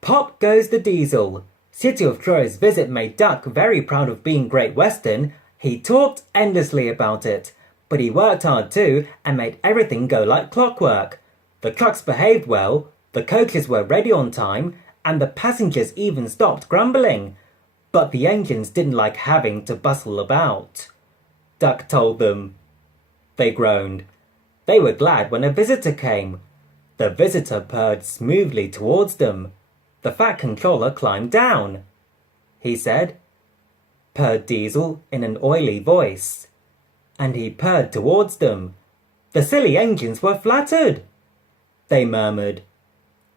Pop goes the diesel. City of Troy's visit made Duck very proud of being Great Western. He talked endlessly about it, but he worked hard too and made everything go like clockwork. The trucks behaved well, the coaches were ready on time, and the passengers even stopped grumbling. But the engines didn't like having to bustle about. Duck told them. They groaned. They were glad when a visitor came. The visitor purred smoothly towards them. The Fat Controller climbed down. He said, purred Diesel in an oily voice. And he purred towards them. The silly engines were flattered. They murmured.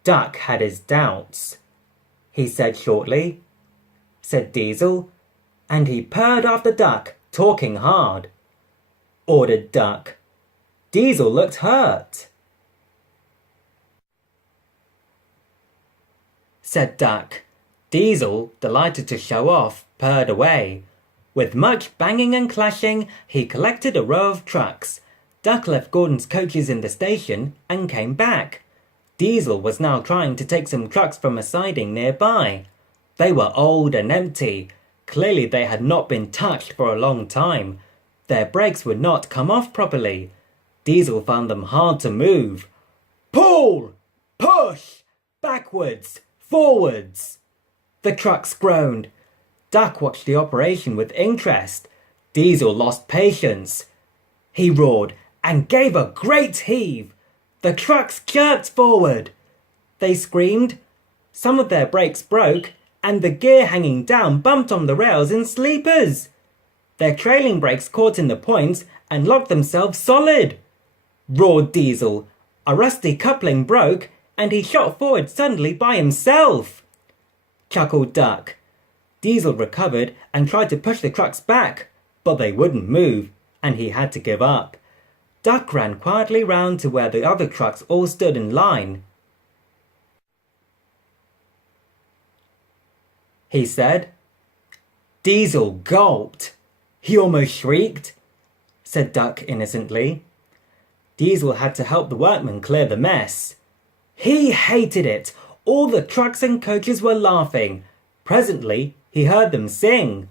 Duck had his doubts. He said shortly, said Diesel, and he purred after Duck, talking hard. Ordered Duck. Diesel looked hurt. Said Duck. Diesel, delighted to show off, purred away. With much banging and clashing, he collected a row of trucks. Duck left Gordon's coaches in the station and came back. Diesel was now trying to take some trucks from a siding nearby. They were old and empty. Clearly they had not been touched for a long time. Their brakes would not come off properly. Diesel found them hard to move. Pull! Push! Backwards! Forwards! The trucks groaned. Duck watched the operation with interest. Diesel lost patience. He roared and gave a great heave. The trucks jerked forward. They screamed. Some of their brakes broke, and the gear hanging down bumped on the rails in sleepers. Their trailing brakes caught in the points and locked themselves solid. Roared Diesel. A rusty coupling broke, and he shot forward suddenly by himself. Chuckled Duck. Diesel recovered and tried to push the trucks back, but they wouldn't move, and he had to give up. Duck ran quietly round to where the other trucks all stood in line. He said. Diesel gulped. He almost shrieked, said Duck innocently. Diesel had to help the workmen clear the mess. He hated it. All the trucks and coaches were laughing. Presently, he heard them sing.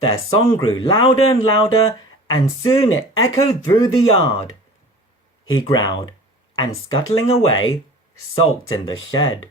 Their song grew louder and louder, and soon it echoed through the yard. He growled, and scuttling away, sulked in the shed.